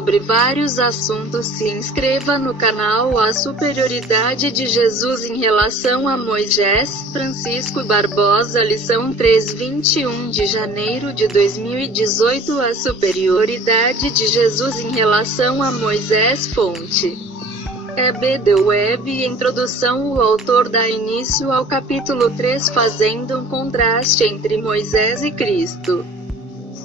sobre vários assuntos. Se inscreva no canal. A superioridade de Jesus em relação a Moisés. Francisco Barbosa. Lição 3, 21 de janeiro de 2018. A superioridade de Jesus em relação a Moisés. Fonte: E.B. The Web. Introdução. O autor dá início ao capítulo 3 fazendo um contraste entre Moisés e Cristo.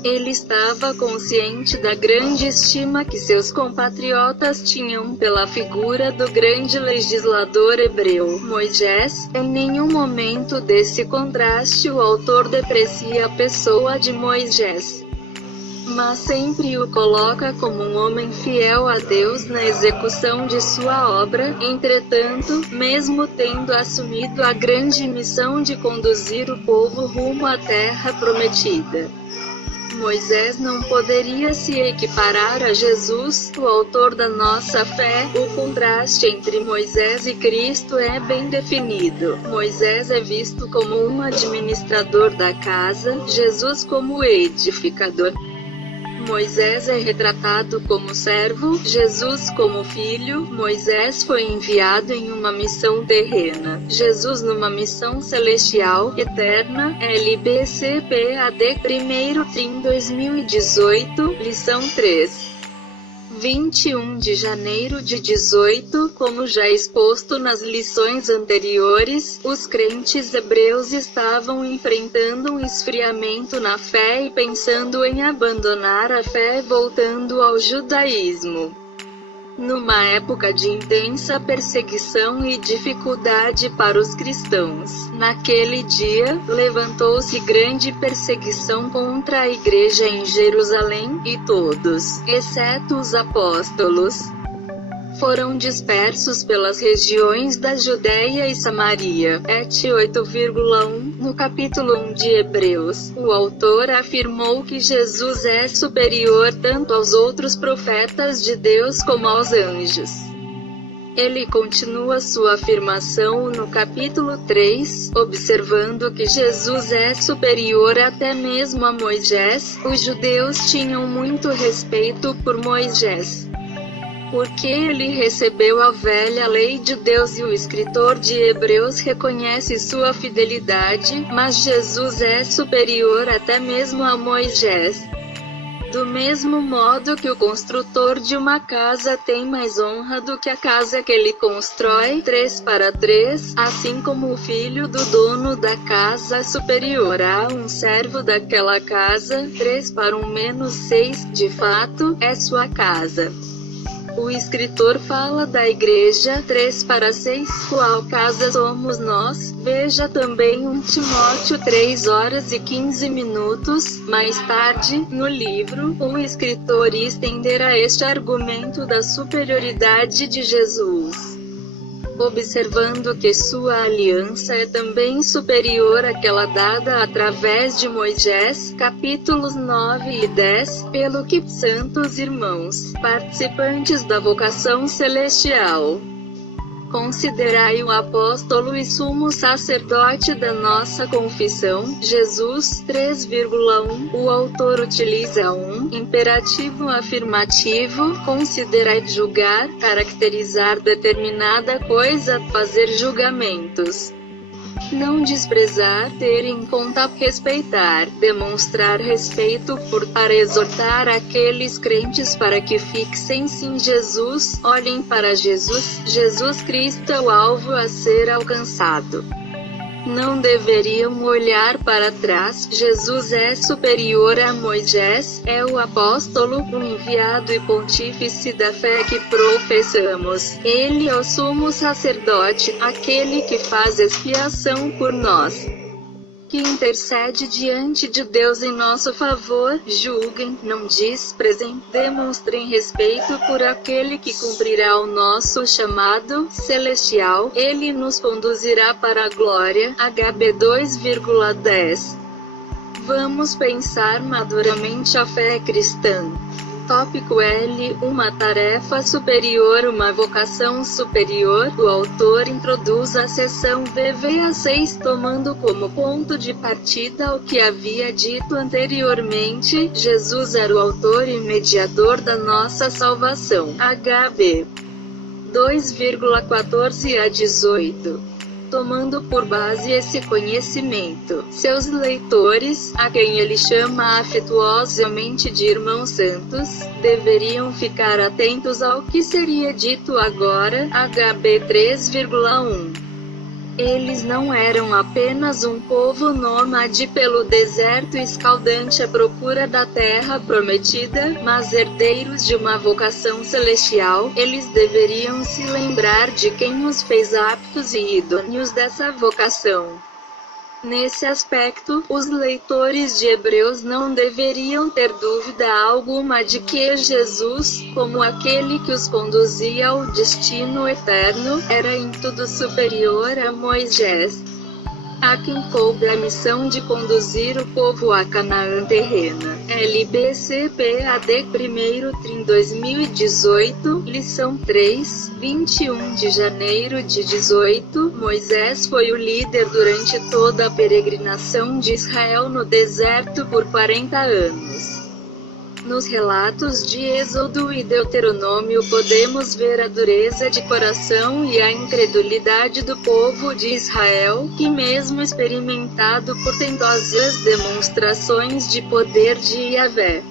Ele estava consciente da grande estima que seus compatriotas tinham pela figura do grande legislador hebreu, Moisés. Em nenhum momento desse contraste o autor deprecia a pessoa de Moisés, mas sempre o coloca como um homem fiel a Deus na execução de sua obra. Entretanto, mesmo tendo assumido a grande missão de conduzir o povo rumo à terra prometida, Moisés não poderia se equiparar a Jesus, o autor da nossa fé. O contraste entre Moisés e Cristo é bem definido. Moisés é visto como um administrador da casa, Jesus como edificador. Moisés é retratado como servo, Jesus como filho. Moisés foi enviado em uma missão terrena, Jesus numa missão celestial, eterna. LBCPAD 1º Trim 2018. Lição 3, 21 de janeiro de 18. Como já exposto nas lições anteriores, os crentes hebreus estavam enfrentando um esfriamento na fé e pensando em abandonar a fé, voltando ao judaísmo. Numa época de intensa perseguição e dificuldade para os cristãos, naquele dia, levantou-se grande perseguição contra a igreja em Jerusalém, e todos, exceto os apóstolos, foram dispersos pelas regiões da Judéia e Samaria. Et 8,1. No capítulo 1 de Hebreus, o autor afirmou que Jesus é superior tanto aos outros profetas de Deus como aos anjos. Ele continua sua afirmação no capítulo 3, observando que Jesus é superior até mesmo a Moisés. Os judeus tinham muito respeito por Moisés, porque ele recebeu a velha lei de Deus, e o escritor de Hebreus reconhece sua fidelidade. Mas Jesus é superior até mesmo a Moisés. Do mesmo modo que o construtor de uma casa tem mais honra do que a casa que ele constrói, 3:3, assim como o filho do dono da casa é superior a um servo daquela casa, 3:1-6, de fato, é sua casa. O escritor fala da igreja, 3:6, qual casa somos nós. Veja também 1 Timóteo 3:15. Mais tarde, no livro, o escritor estenderá este argumento da superioridade de Jesus, observando que sua aliança é também superior àquela dada através de Moisés. Capítulos 9 e 10. Pelo que, santos irmãos, participantes da vocação celestial, considerai o apóstolo e sumo sacerdote da nossa confissão, Jesus. 3,1. O autor utiliza um imperativo afirmativo. Considerai julgar, caracterizar determinada coisa, fazer julgamentos. Não desprezar, ter em conta, respeitar, demonstrar respeito por, para exortar aqueles crentes para que fixem-se em Jesus, olhem para Jesus. Jesus Cristo é o alvo a ser alcançado. Não deveriam olhar para trás. Jesus é superior a Moisés, é o apóstolo, o enviado e pontífice da fé que professamos. Ele é o sumo sacerdote, aquele que faz expiação por nós, que intercede diante de Deus em nosso favor. Julguem, não desprezem, demonstrem respeito por aquele que cumprirá o nosso chamado celestial. Ele nos conduzirá para a glória. HB 2,10. Vamos pensar maduramente a fé cristã. Tópico L. Uma tarefa superior, uma vocação superior. O autor introduz a seção VVA6 tomando como ponto de partida o que havia dito anteriormente: Jesus era o autor e mediador da nossa salvação. HB 2,14 a 18. Tomando por base esse conhecimento, seus leitores, a quem ele chama afetuosamente de irmãos santos, deveriam ficar atentos ao que seria dito agora. HB 3,1. Eles não eram apenas um povo nômade pelo deserto escaldante à procura da terra prometida, mas herdeiros de uma vocação celestial. Eles deveriam se lembrar de quem os fez aptos e idôneos dessa vocação. Nesse aspecto, os leitores de Hebreus não deveriam ter dúvida alguma de que Jesus, como aquele que os conduzia ao destino eterno, era em tudo superior a Moisés, a quem coube a missão de conduzir o povo à Canaã terrena. LBCPAD 1º Trim 2018, lição 3, 21 de janeiro de 18. Moisés foi o líder durante toda a peregrinação de Israel no deserto por 40 anos. Nos relatos de Êxodo e Deuteronômio podemos ver a dureza de coração e a incredulidade do povo de Israel, que mesmo experimentado portentosas demonstrações de poder de Yahvé,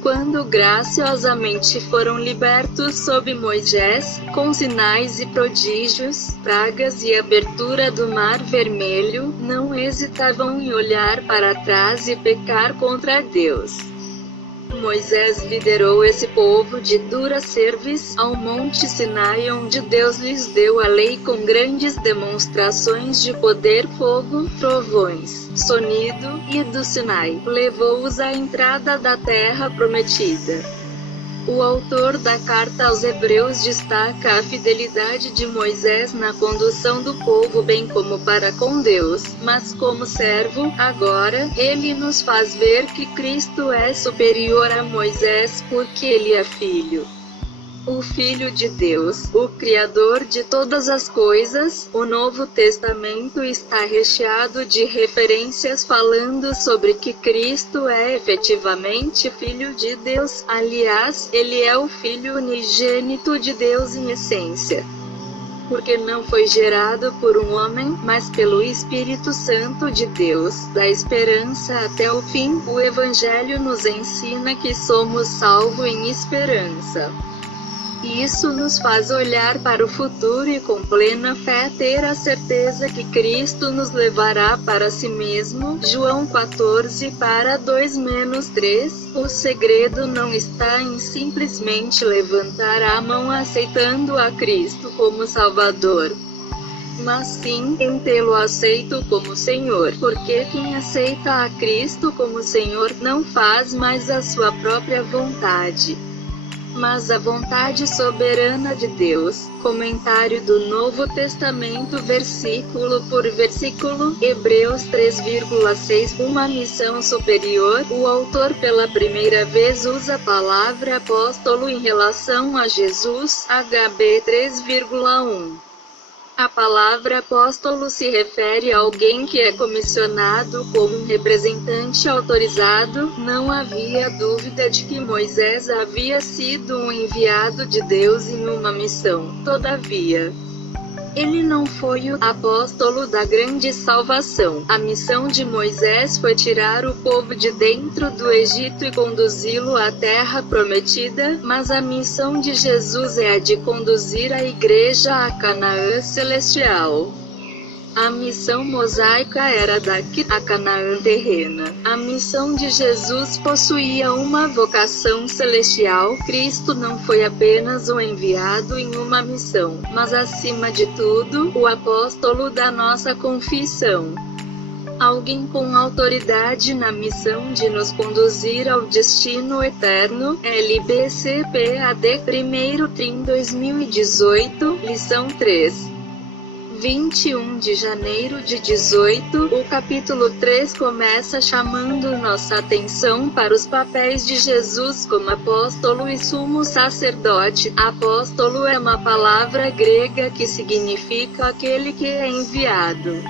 quando graciosamente foram libertos sob Moisés, com sinais e prodígios, pragas e abertura do Mar Vermelho, não hesitavam em olhar para trás e pecar contra Deus. Moisés liderou esse povo de dura cerviz ao Monte Sinai, onde Deus lhes deu a lei com grandes demonstrações de poder, fogo, trovões, sonido, e do Sinai levou-os à entrada da terra prometida. O autor da carta aos Hebreus destaca a fidelidade de Moisés na condução do povo bem como para com Deus, mas como servo, agora, ele nos faz ver que Cristo é superior a Moisés porque ele é filho. O Filho de Deus, o Criador de todas as coisas. O Novo Testamento está recheado de referências falando sobre que Cristo é efetivamente Filho de Deus. Aliás, ele é o Filho unigênito de Deus em essência, porque não foi gerado por um homem, mas pelo Espírito Santo de Deus. Da esperança até o fim, o Evangelho nos ensina que somos salvos em esperança. Isso nos faz olhar para o futuro e com plena fé ter a certeza que Cristo nos levará para si mesmo. João 14 para 2-3. O segredo não está em simplesmente levantar a mão aceitando a Cristo como Salvador, mas sim em tê-lo aceito como Senhor, porque quem aceita a Cristo como Senhor não faz mais a sua própria vontade, mas a vontade soberana de Deus. Comentário do Novo Testamento versículo por versículo. Hebreus 3,6. Uma missão superior. O autor pela primeira vez usa a palavra apóstolo em relação a Jesus. HB 3,1. A palavra apóstolo se refere a alguém que é comissionado como um representante autorizado. Não havia dúvida de que Moisés havia sido um enviado de Deus em uma missão. Todavia, ele não foi o apóstolo da grande salvação. A missão de Moisés foi tirar o povo de dentro do Egito e conduzi-lo à terra prometida, mas a missão de Jesus é a de conduzir a igreja à Canaã celestial. A missão mosaica era daqui a Canaã terrena. A missão de Jesus possuía uma vocação celestial. Cristo não foi apenas um enviado em uma missão, mas acima de tudo, o apóstolo da nossa confissão. Alguém com autoridade na missão de nos conduzir ao destino eterno. LBCPAD 1º Trim 2018, lição 3. 21 de janeiro de 18, o capítulo 3 começa chamando nossa atenção para os papéis de Jesus como apóstolo e sumo sacerdote. Apóstolo é uma palavra grega que significa aquele que é enviado.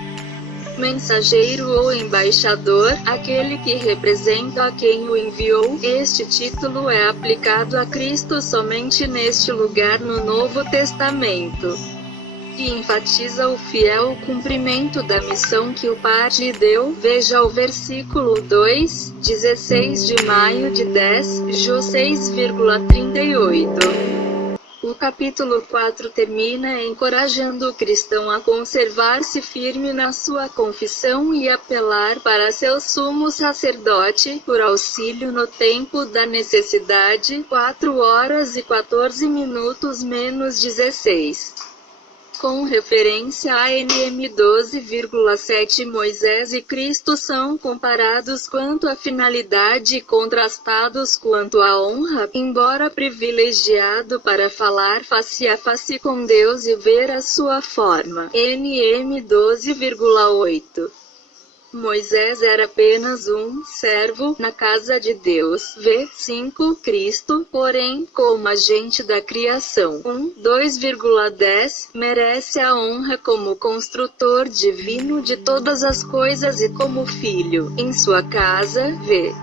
Mensageiro ou embaixador, aquele que representa a quem o enviou. Este título é aplicado a Cristo somente neste lugar no Novo Testamento, e enfatiza o fiel cumprimento da missão que o Pai lhe deu. Veja o versículo 2, 16 de maio de 10, Jó 6,38. O capítulo 4 termina encorajando o cristão a conservar-se firme na sua confissão e apelar para seu sumo sacerdote, por auxílio no tempo da necessidade. 4h14 menos 16. Com referência a NM 12,7, Moisés e Cristo são comparados quanto à finalidade e contrastados quanto à honra, embora privilegiado para falar face a face com Deus e ver a sua forma. NM 12,8. Moisés era apenas um servo na casa de Deus. V5. Cristo, porém, como agente da criação. 2,10 merece a honra como construtor divino de todas as coisas e como filho em sua casa. V.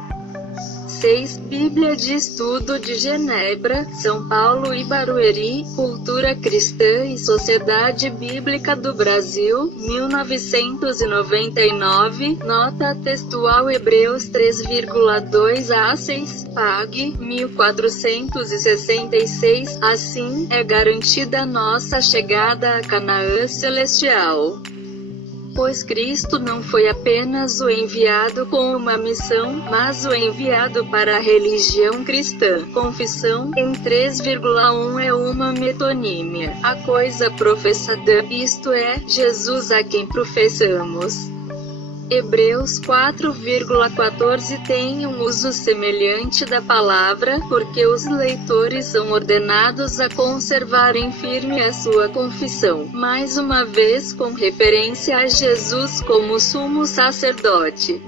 6. Bíblia de Estudo de Genebra, São Paulo e Barueri, Cultura Cristã e Sociedade Bíblica do Brasil, 1999, nota textual Hebreus 3,2a6, PAG, 1466, assim, é garantida nossa chegada a Canaã Celestial. Pois Cristo não foi apenas o enviado com uma missão, mas o enviado para a religião cristã. Confissão, em 3,1 é uma metonímia. A coisa professada, isto é, Jesus a quem professamos. Hebreus 4,14 tem um uso semelhante da palavra, porque os leitores são ordenados a conservarem firme a sua confissão, mais uma vez com referência a Jesus como sumo sacerdote.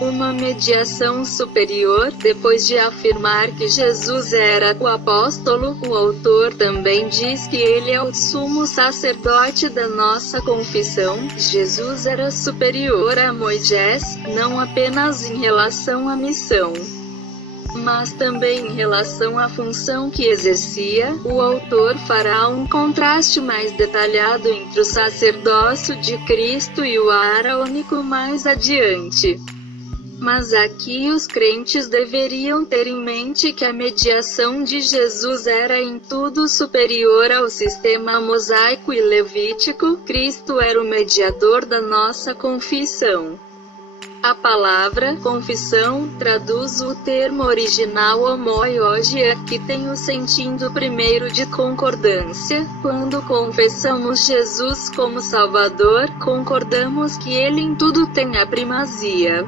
Uma mediação superior. Depois de afirmar que Jesus era o apóstolo, o autor também diz que ele é o sumo sacerdote da nossa confissão. Jesus era superior a Moisés, não apenas em relação à missão, mas também em relação à função que exercia. O autor fará um contraste mais detalhado entre o sacerdócio de Cristo e o arônico mais adiante. Mas aqui os crentes deveriam ter em mente que a mediação de Jesus era em tudo superior ao sistema mosaico e levítico. Cristo era o mediador da nossa confissão. A palavra confissão traduz o termo original homoiogia, que tem o sentido primeiro de concordância. Quando confessamos Jesus como Salvador, concordamos que Ele em tudo tem a primazia.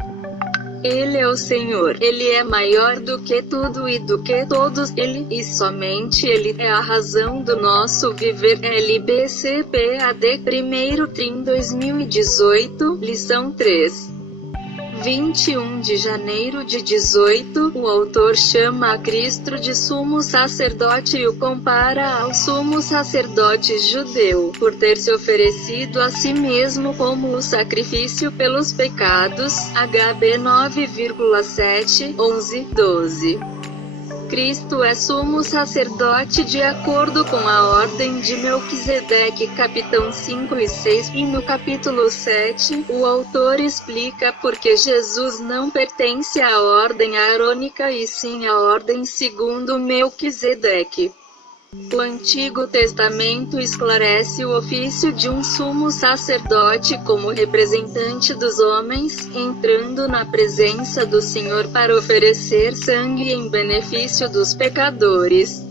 Ele é o Senhor, Ele é maior do que tudo e do que todos, Ele, e somente Ele, é a razão do nosso viver. LBCPAD 1º Trim 2018, lição 3. 21 de janeiro de 18, o autor chama a Cristo de sumo sacerdote e o compara ao sumo sacerdote judeu, por ter se oferecido a si mesmo como o sacrifício pelos pecados. HB 9,7, 11, 12. Cristo é sumo sacerdote de acordo com a ordem de Melquisedeque, capítulo 5 e 6, e no capítulo 7, o autor explica por que Jesus não pertence à ordem arônica e sim à ordem segundo Melquisedeque. O Antigo Testamento esclarece o ofício de um sumo sacerdote como representante dos homens, entrando na presença do Senhor para oferecer sangue em benefício dos pecadores.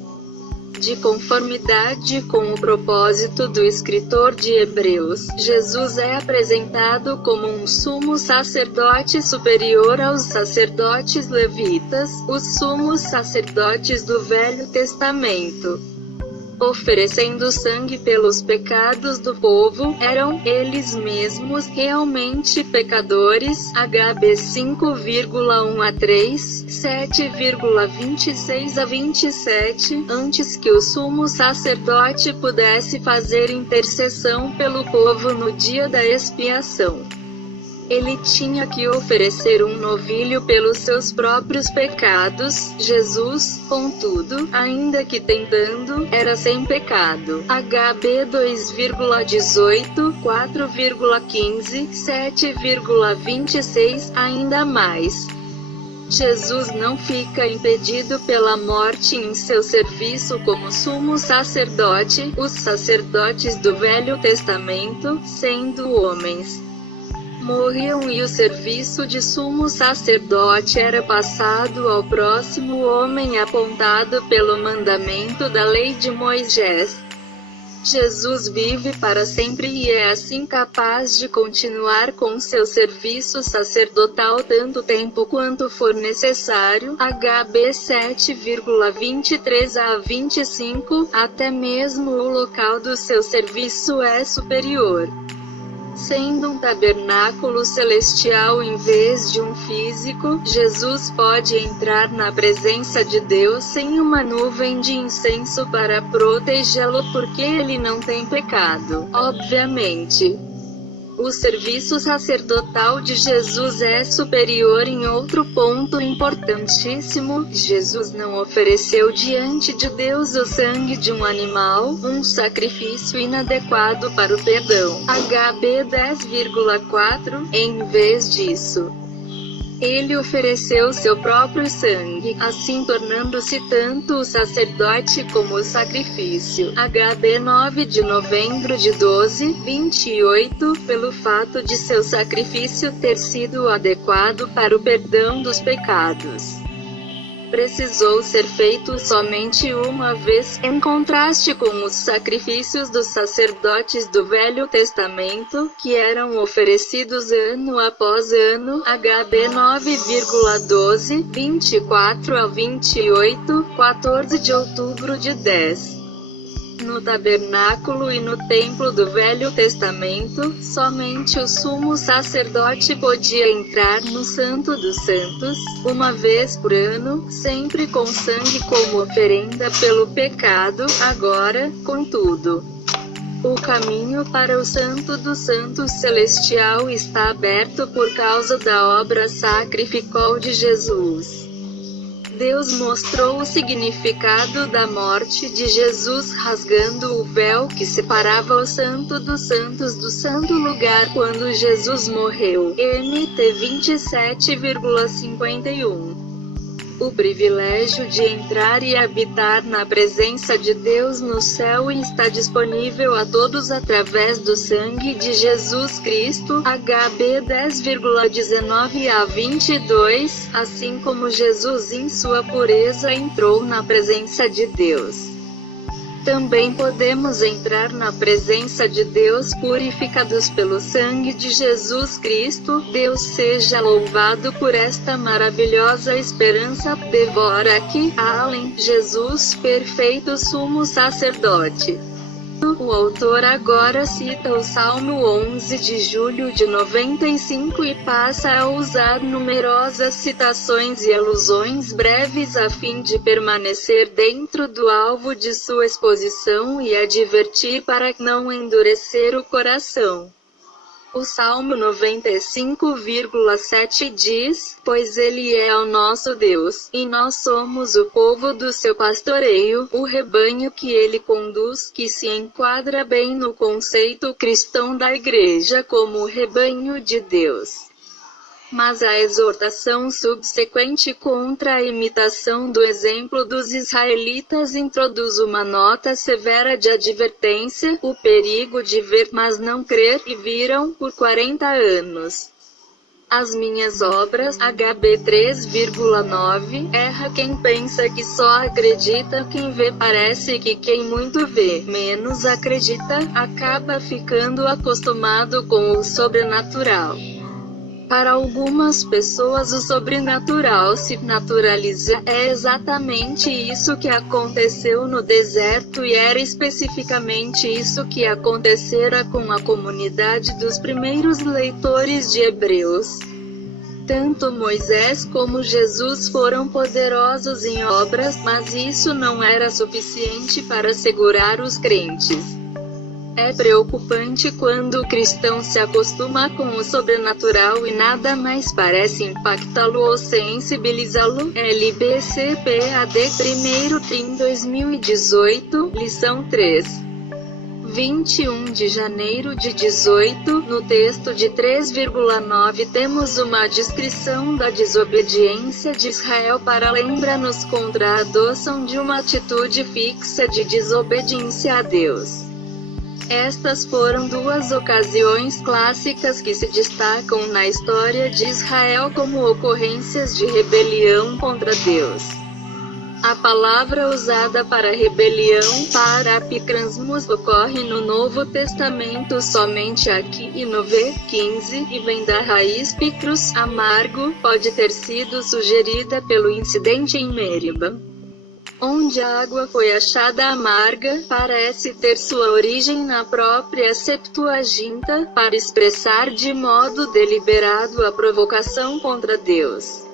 De conformidade com o propósito do escritor de Hebreus, Jesus é apresentado como um sumo sacerdote superior aos sacerdotes levitas, os sumos sacerdotes do Velho Testamento. oferecendo sangue pelos pecados do povo, eram, eles mesmos, realmente pecadores. HB 5,1 a 3, 7,26 a 27, antes que o sumo sacerdote pudesse fazer intercessão pelo povo no dia da expiação. Ele tinha que oferecer um novilho pelos seus próprios pecados. Jesus, contudo, ainda que tentando, era sem pecado. HB 2,18, 4,15, 7,26, ainda mais. Jesus não fica impedido pela morte em seu serviço como sumo sacerdote. Os sacerdotes do Velho Testamento, sendo homens, morriam e o serviço de sumo sacerdote era passado ao próximo homem apontado pelo mandamento da lei de Moisés. Jesus vive para sempre e é assim capaz de continuar com seu serviço sacerdotal tanto tempo quanto for necessário. HB 7,23 a 25, até mesmo o local do seu serviço é superior. Sendo um tabernáculo celestial em vez de um físico, Jesus pode entrar na presença de Deus sem uma nuvem de incenso para protegê-lo porque ele não tem pecado, obviamente. O serviço sacerdotal de Jesus é superior em outro ponto importantíssimo. Jesus não ofereceu diante de Deus o sangue de um animal, um sacrifício inadequado para o perdão. HB 10,4. Em vez disso, ele ofereceu seu próprio sangue, assim tornando-se tanto o sacerdote como o sacrifício. HB 9 de novembro de 28, pelo fato de seu sacrifício ter sido adequado para o perdão dos pecados, precisou ser feito somente uma vez, em contraste com os sacrifícios dos sacerdotes do Velho Testamento, que eram oferecidos ano após ano. HB 9,12, 24 a 28, 14 de outubro de 10. No tabernáculo e no templo do Velho Testamento, somente o sumo sacerdote podia entrar no Santo dos Santos, uma vez por ano, sempre com sangue como oferenda pelo pecado. Agora, contudo, o caminho para o Santo dos Santos celestial está aberto por causa da obra sacrificial de Jesus. Deus mostrou o significado da morte de Jesus rasgando o véu que separava o Santo dos Santos do Santo Lugar quando Jesus morreu. MT 27,51. O privilégio de entrar e habitar na presença de Deus no céu está disponível a todos através do sangue de Jesus Cristo. HB 10,19 a 22, assim como Jesus em sua pureza entrou na presença de Deus. Também podemos entrar na presença de Deus purificados pelo sangue de Jesus Cristo. Deus seja louvado por esta maravilhosa esperança. Devora aqui, Allen, Jesus, perfeito sumo sacerdote. O autor agora cita o Salmo 11 de julho de 95 e passa a usar numerosas citações e alusões breves a fim de permanecer dentro do alvo de sua exposição e advertir para não endurecer o coração. O Salmo 95,7 diz: Pois Ele é o nosso Deus, e nós somos o povo do seu pastoreio, o rebanho que Ele conduz, que se enquadra bem no conceito cristão da Igreja como o rebanho de Deus. Mas a exortação subsequente contra a imitação do exemplo dos israelitas introduz uma nota severa de advertência: o perigo de ver mas não crer, e viram por 40 anos as minhas obras. HB 3,9. Erra quem pensa que só acredita quem vê. Parece que quem muito vê, menos acredita, acaba ficando acostumado com o sobrenatural. Para algumas pessoas o sobrenatural se naturaliza. É exatamente isso que aconteceu no deserto e era especificamente isso que acontecera com a comunidade dos primeiros leitores de Hebreus. Tanto Moisés como Jesus foram poderosos em obras, mas isso não era suficiente para segurar os crentes. É preocupante quando o cristão se acostuma com o sobrenatural e nada mais parece impactá-lo ou sensibilizá-lo. LBCPAD 1º Trim 2018, lição 3. 21 de janeiro de 18, no texto de 3,9 temos uma descrição da desobediência de Israel para lembra-nos contra a adoção de uma atitude fixa de desobediência a Deus. Estas foram duas ocasiões clássicas que se destacam na história de Israel como ocorrências de rebelião contra Deus. A palavra usada para rebelião, parapicrasmos, ocorre no Novo Testamento somente aqui e no V15, e vem da raiz picros, amargo, pode ter sido sugerida pelo incidente em Meriba, onde a água foi achada amarga, parece ter sua origem na própria Septuaginta, para expressar de modo deliberado a provocação contra Deus.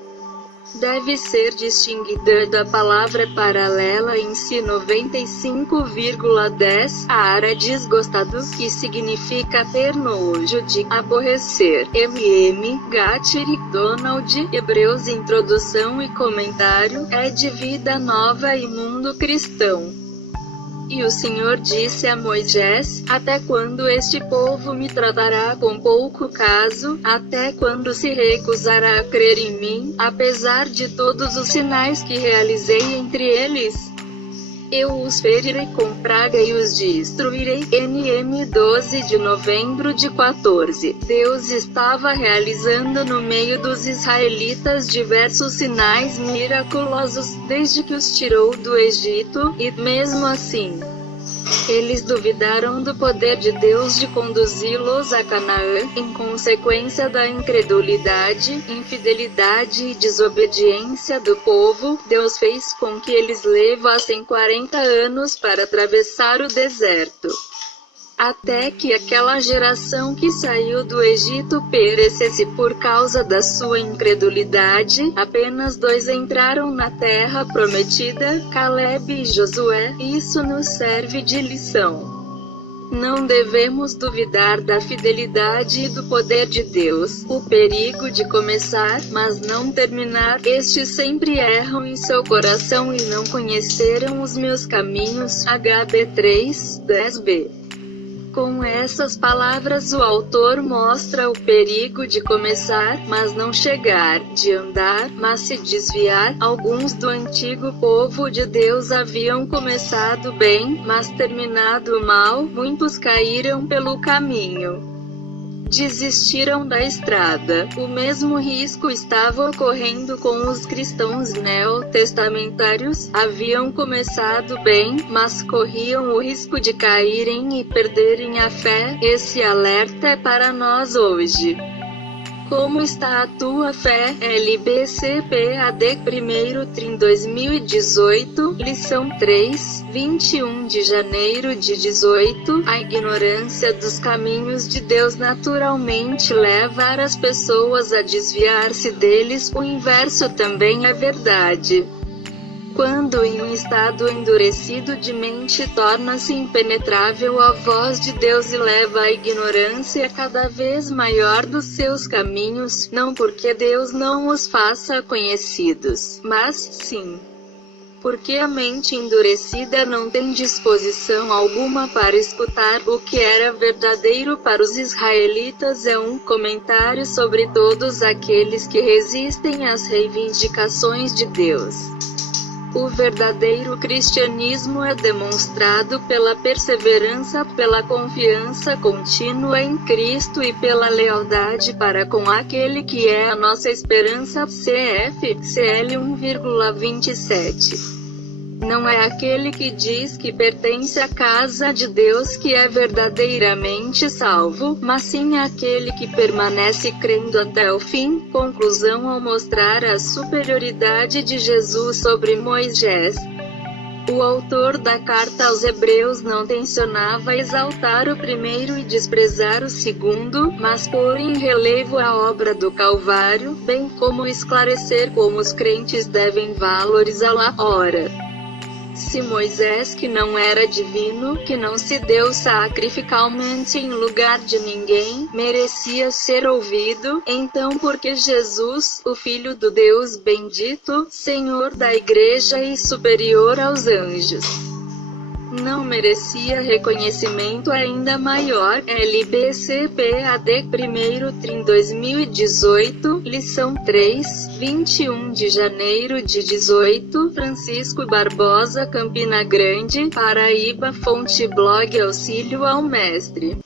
Deve ser distinguida da palavra paralela em si 95,10, ara desgostado, que significa ter nojo de, aborrecer. Gatiri, Donald, Hebreus Introdução e Comentário, é de Vida Nova e Mundo Cristão. E o Senhor disse a Moisés: até quando este povo me tratará com pouco caso? Até quando se recusará a crer em mim, apesar de todos os sinais que realizei entre eles? Eu os ferirei com praga e os destruirei. NM 12 de novembro de 14. Deus estava realizando no meio dos israelitas diversos sinais miraculosos, desde que os tirou do Egito, e mesmo assim, eles duvidaram do poder de Deus de conduzi-los a Canaã. Em consequência da incredulidade, infidelidade e desobediência do povo, Deus fez com que eles levassem 40 anos para atravessar o deserto, até que aquela geração que saiu do Egito perecesse por causa da sua incredulidade. Apenas 2 entraram na terra prometida, Caleb e Josué. Isso nos serve de lição. Não devemos duvidar da fidelidade e do poder de Deus. O perigo de começar, mas não terminar. Estes sempre erram em seu coração e não conheceram os meus caminhos. HB 3, 10b. Com essas palavras o autor mostra o perigo de começar, mas não chegar, de andar, mas se desviar. Alguns do antigo povo de Deus haviam começado bem, mas terminado mal. Muitos caíram pelo caminho, desistiram da estrada. O mesmo risco estava ocorrendo com os cristãos neotestamentários. Haviam começado bem, mas corriam o risco de caírem e perderem a fé. Esse alerta é para nós hoje. Como está a tua fé? LBCPAD 1º Trim 2018, lição 3, 21 de janeiro de 18. A ignorância dos caminhos de Deus naturalmente leva as pessoas a desviar-se deles. O inverso também é verdade. Quando em um estado endurecido de mente torna-se impenetrável a voz de Deus e leva a ignorância cada vez maior dos seus caminhos, não porque Deus não os faça conhecidos, mas sim porque a mente endurecida não tem disposição alguma para escutar. O que era verdadeiro para os israelitas é um comentário sobre todos aqueles que resistem às reivindicações de Deus. O verdadeiro cristianismo é demonstrado pela perseverança, pela confiança contínua em Cristo e pela lealdade para com aquele que é a nossa esperança. CF, CL 1,27. Não é aquele que diz que pertence à casa de Deus que é verdadeiramente salvo, mas sim aquele que permanece crendo até o fim. Conclusão: ao mostrar a superioridade de Jesus sobre Moisés, o autor da carta aos Hebreus não tensionava exaltar o primeiro e desprezar o segundo, mas pôr em relevo a obra do Calvário, bem como esclarecer como os crentes devem valorizá-la. Ora, se Moisés, que não era divino, que não se deu sacrificalmente em lugar de ninguém, merecia ser ouvido, então por que Jesus, o Filho do Deus bendito, Senhor da Igreja e superior aos anjos, não merecia reconhecimento ainda maior? LBCPAD 1º Trim 2018, lição 3, 21 de janeiro de 18, Francisco Barbosa, Campina Grande, Paraíba. Fonte: blog Auxílio ao Mestre.